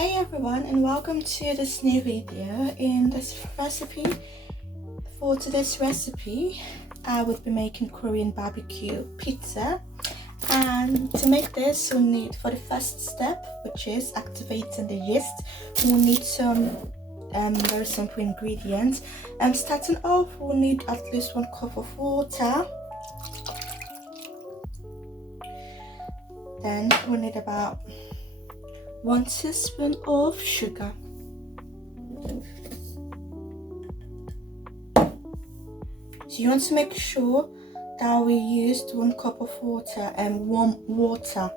Hey everyone, and welcome to this new video. In this recipe, for today's recipe, I would be making Korean barbecue pizza. And to make this, we'll need, for the first step, which is activating the yeast, we'll need some very simple ingredients. Starting off, we'll need at least 1 cup of water. Then we'll need about 1 teaspoon of sugar. So you want to make sure that we used 1 cup of water and warm water,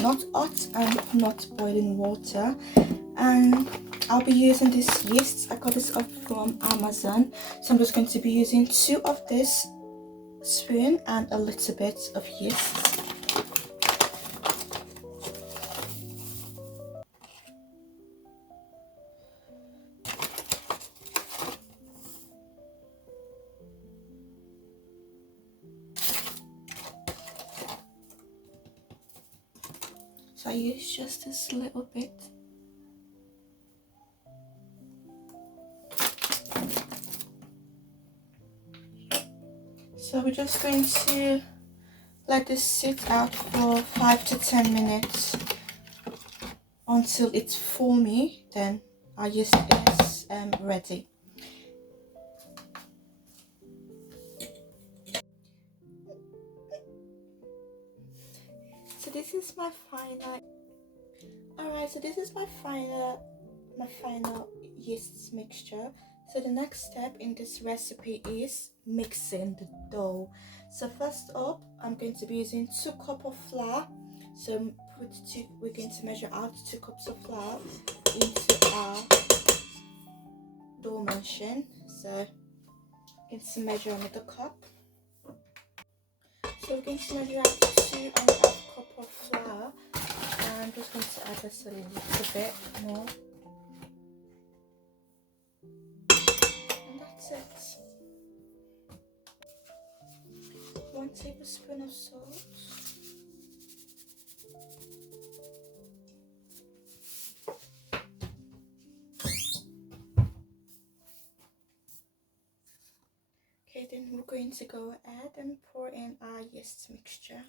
not hot and not boiling water. And I'll be using this yeast. I got this up from Amazon, so I'm just going to be using 2 of this spoon and a little bit of yeast. So I use just this little bit. So we're just going to let this sit out for 5 to 10 minutes until it's foamy. Then our yeast is ready. So this is my final. Alright, so this is my final yeast mixture. So the next step in this recipe is mixing the dough. So first up, I'm going to be using 2 cups of flour. So we're going to measure out 2 cups of flour into our dough machine. So I'm going to measure another cup. So we're going to measure out 2.5 cups of flour. I'm just going to add this a little bit more. And that's it. 1 tablespoon of salt. Okay, then we're going to go ahead and pour in our yeast mixture.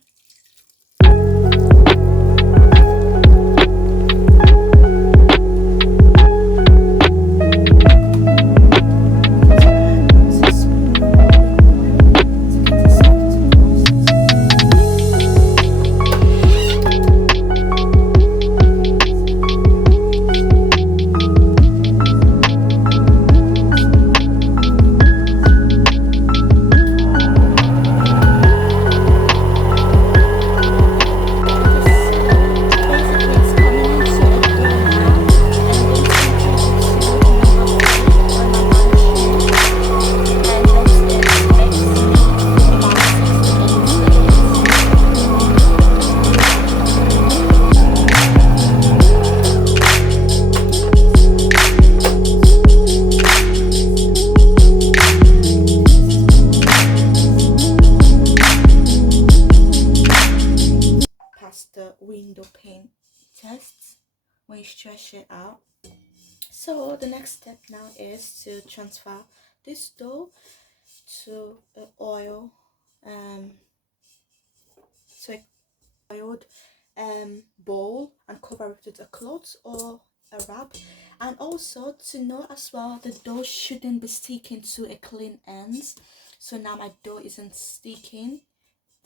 The window pane test when you stretch it out. So the next step now is to transfer this dough to an oiled bowl and cover it with a cloth or a wrap. And also to know as well, the dough shouldn't be sticking to a clean ends. So now my dough isn't sticking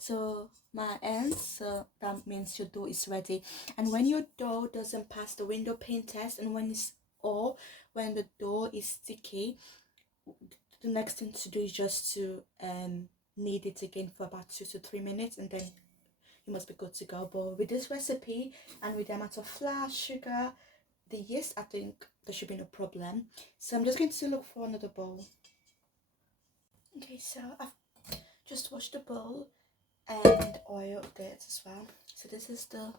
to my ends, so that means your dough is ready. And when your dough doesn't pass the window pane test, and when the dough is sticky, the next thing to do is just to knead it again for about 2 to 3 minutes, and then you must be good to go. But with this recipe and with the amount of flour, sugar, the yeast, I think there should be no problem. So I'm just going to look for another bowl. Okay, so I've just washed the bowl and oil it as well. So this is the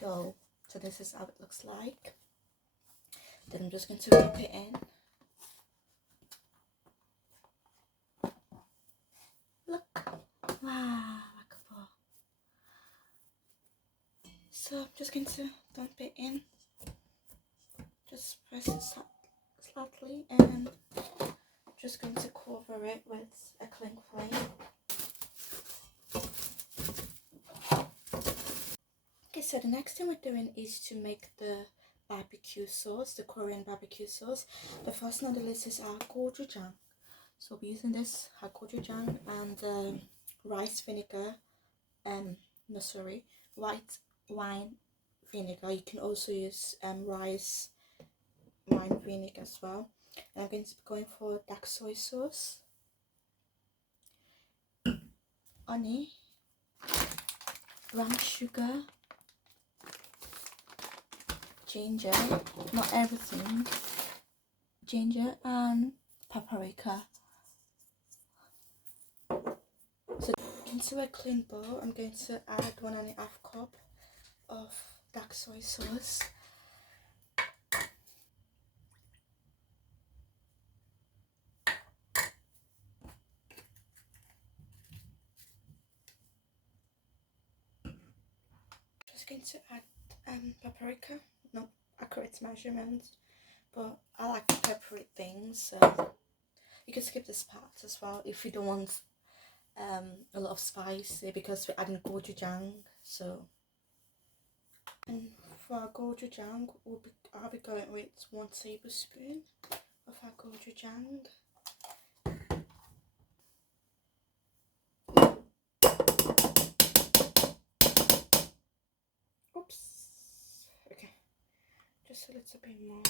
dough. So this is how it looks like. Then I'm just going to wrap it in. Look, wow, like a ball. So I'm Just going to dump it in. Just press it slightly and just going to cover it with a cling flame. Okay, so the next thing we're doing is to make the barbecue sauce, the Korean barbecue sauce. The first on the list is our gochujang. So we'll be using this gochujang and rice vinegar, white wine vinegar. You can also use rice wine vinegar as well. And I'm going to be going for dark soy sauce, honey, brown sugar, ginger, not everything, ginger, and paprika. So into a clean bowl, I'm going to add 1.5 cup of dark soy sauce. Just going to add paprika, not accurate measurements, but I like peppery things, so you can skip this part as well if you don't want a lot of spice, because we're adding gochujang. So, and for our gochujang, I'll be going with 1 tablespoon of our gochujang. Oops. Okay, just a little bit more.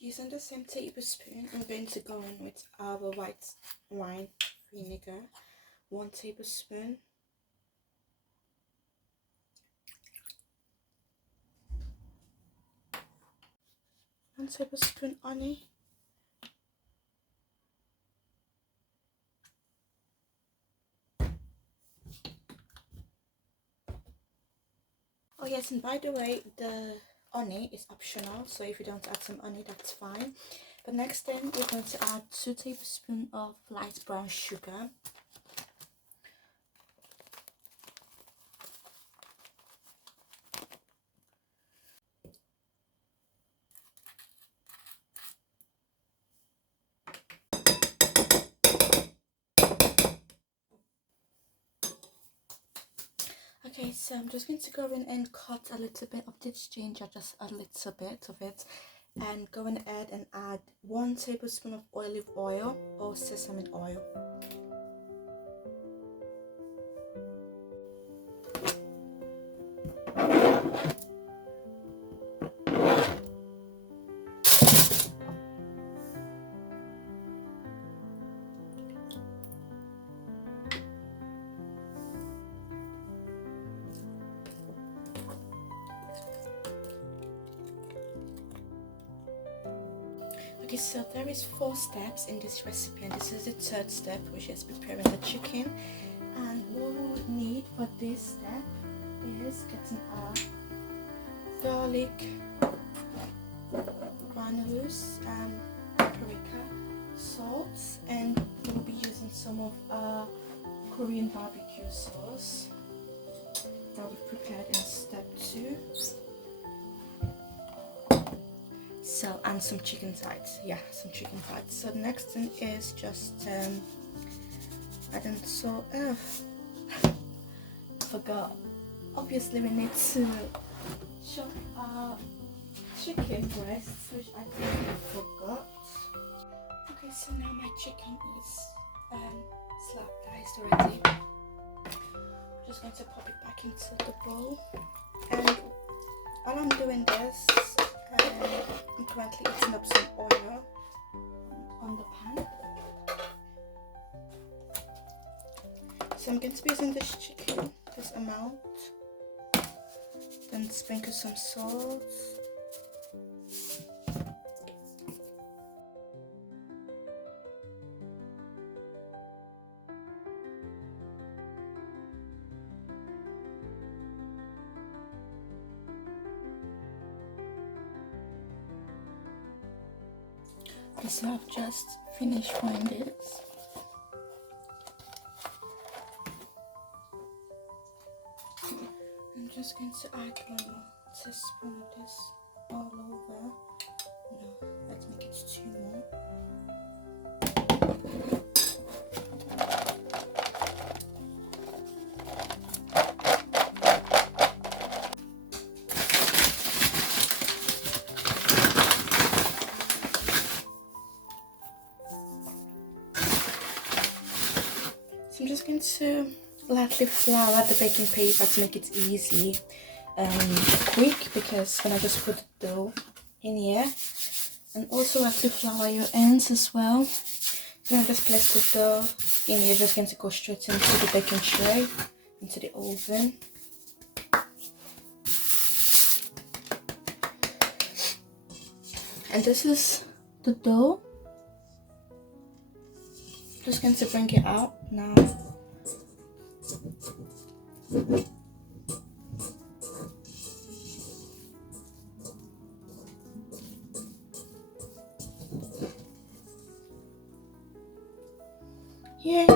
Using the same tablespoon, I'm going to go in with our white wine vinegar, 1 tablespoon. One tablespoon honey. Oh yes, and by the way, the honey is optional, so if you don't add some honey, that's fine. But next thing, we're going to add 2 tablespoons of light brown sugar. Okay, so I'm just going to go in and cut a little bit of this ginger, just a little bit of it, and go ahead and add 1 tablespoon of olive oil or sesame oil. Okay, so there is 4 steps in this recipe, and this is the 3rd step, which is preparing the chicken. And what we would need for this step is getting our garlic granules and paprika, salt, and we'll be using some of our Korean barbecue sauce that we prepared in step 2. So, and some chicken thighs, some chicken thighs. So the next thing is just adding salt. Forgot. Obviously, we need to chop our chicken breasts, which I totally forgot. Okay, so now my chicken is slap diced already. I'm just going to pop it back into the bowl, and while I'm doing this, I'm currently heating up some oil on the pan. So I'm going to be using this chicken, this amount, then sprinkle some salt. Okay, so I've just finish frying this. I'm just going to add 1 more teaspoon of this all over. No, let's make it 2 more. So I'm just going to lightly flour the baking paper to make it easy and quick, because when I just put the dough in here, and also lightly flour your ends as well. Then I just place the dough in here, just going to go straight into the baking tray, into the oven. And this is the dough. Just going to bring it out now. Yay!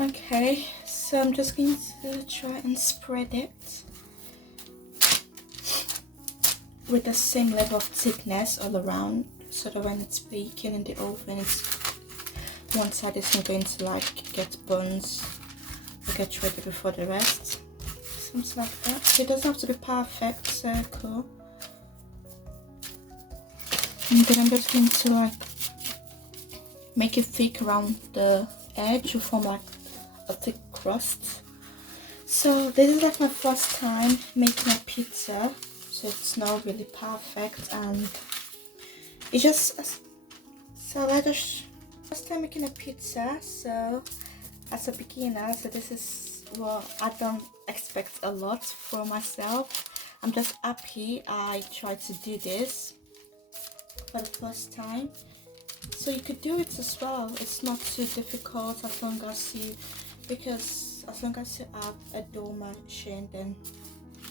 Okay, so I'm just going to try and spread it with the same level of thickness all around, so that when it's baking in the oven, one side is not going to like get burns or get ready before the rest. Something like that. So it doesn't have to be perfect circle. And then I'm just going to like make it thick around the edge to form like a thick crust. So this is like my first time making a pizza, so it's not really perfect, and it just, so let us, first time making a pizza, so as a beginner, so this is what I don't expect a lot for myself. I'm just happy I tried to do this for the first time. So you could do it as well. It's not too difficult as long as you, because as long as you have a dough machine, then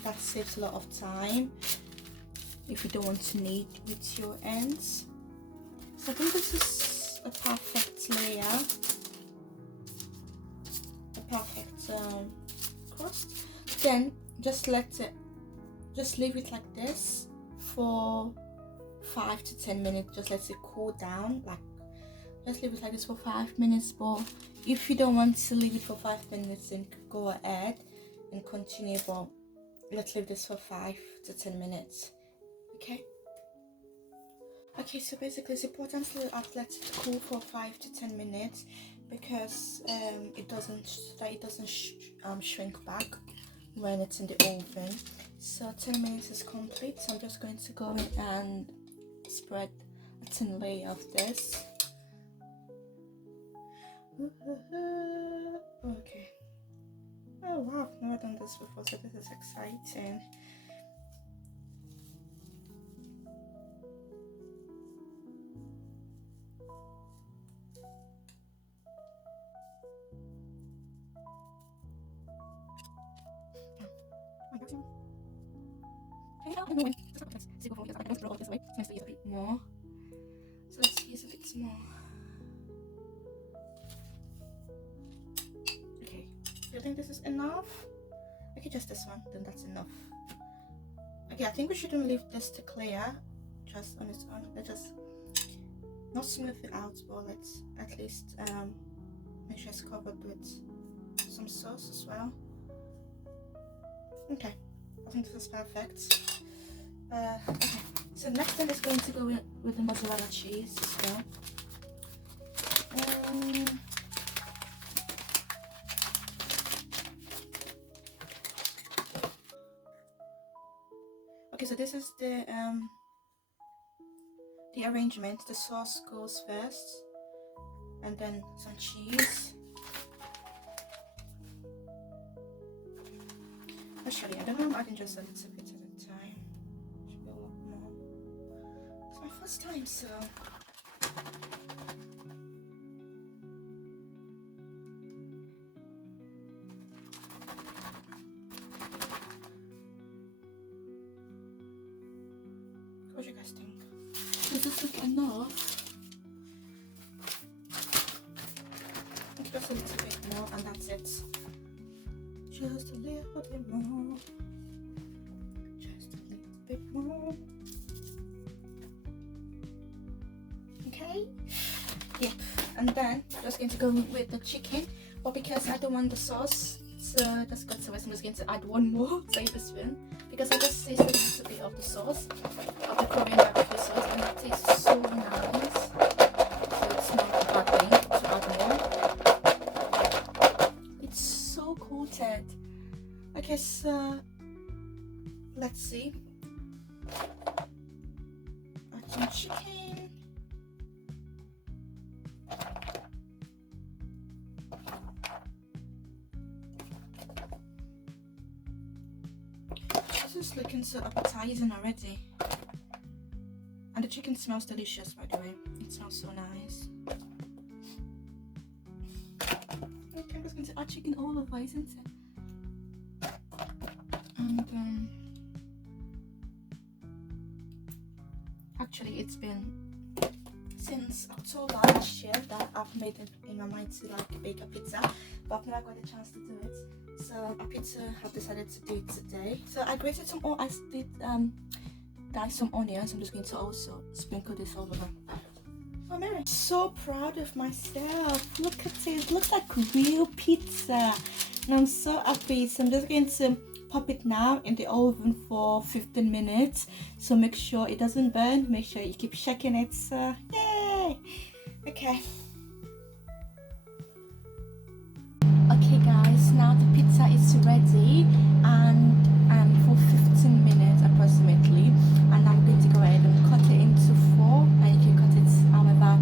that saves a lot of time if you don't want to knead with your ends. So I think this is a perfect layer, a perfect crust. Then just just leave it like this for 5 to 10 minutes. Just let it cool down, like just leave it like this for 5 minutes. But if you don't want to leave it for 5 minutes, then go ahead and continue, but let's leave this for 5 to 10 minutes. Okay, so basically it's important to let it cool for 5 to 10 minutes, because it doesn't shrink back when it's in the oven. So 10 minutes is complete, so I'm just going to go in and spread a thin layer of this. Okay. Oh wow, I've never done this before, so this is exciting. More. So let's use a bit more. Okay, do you think this is enough? Okay, just this one, then that's enough. Okay, I think we shouldn't leave this to clear just on its own. Let's just not smooth it out, but let's at least make sure it's covered with some sauce as well. Okay, I think this is perfect. Okay, so next thing is going to go in with the mozzarella cheese as well. Okay, so this is the arrangement. The sauce goes first, and then some cheese. Actually, I don't know, I'm adding just a little bit at a time. Should be a lot more. It's my first time, so what do you guys think? Is this enough? Just a little bit more and that's it. Just a little bit more. Just a little bit more. Okay? Yep. And then just going to go with the chicken. But because I don't want the sauce, so that's got so I'm just going to add one more tablespoon because I just taste a little bit of the sauce, of the Korean barbecue sauce, and it tastes so nice. So it's not a bad thing to add more. It's so coated. Okay, so let's see. Add some chicken. This is looking so appetizing already. And the chicken smells delicious, by the way. It smells so nice. Okay, I'm just going to add chicken all over, isn't it? And actually it's been since October last year that I've made it in my mind to like bake a pizza, but I've never got a chance to do it. So a pizza I've decided to do it today. So I grated some, I did dice some onions. I'm just going to also sprinkle this over. Oh, Mary, so proud of myself. Look at it. It looks like real pizza, and I'm so happy. So I'm just going to pop it now in the oven for 15 minutes. So make sure it doesn't burn. Make sure you keep checking it. So yay! Okay. Okay guys, now the pizza is ready and for 15 minutes approximately, and I'm going to go ahead and cut it into 4, and you can cut it however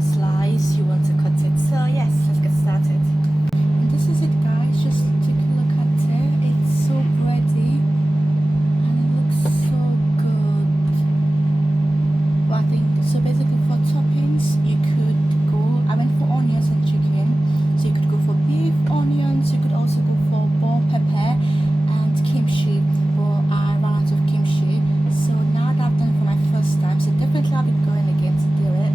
slice you want to cut it. So yes, let's get started. And this is it guys, just take a look at it. It's so bready and it looks so good. But I think so basically for toppings you could go, I went for onions and chicken. So you could go for beef, onions, you could also go for bell pepper and kimchi, but I ran out of kimchi. So now that I've done it for my first time, so definitely I'll be going again to do it.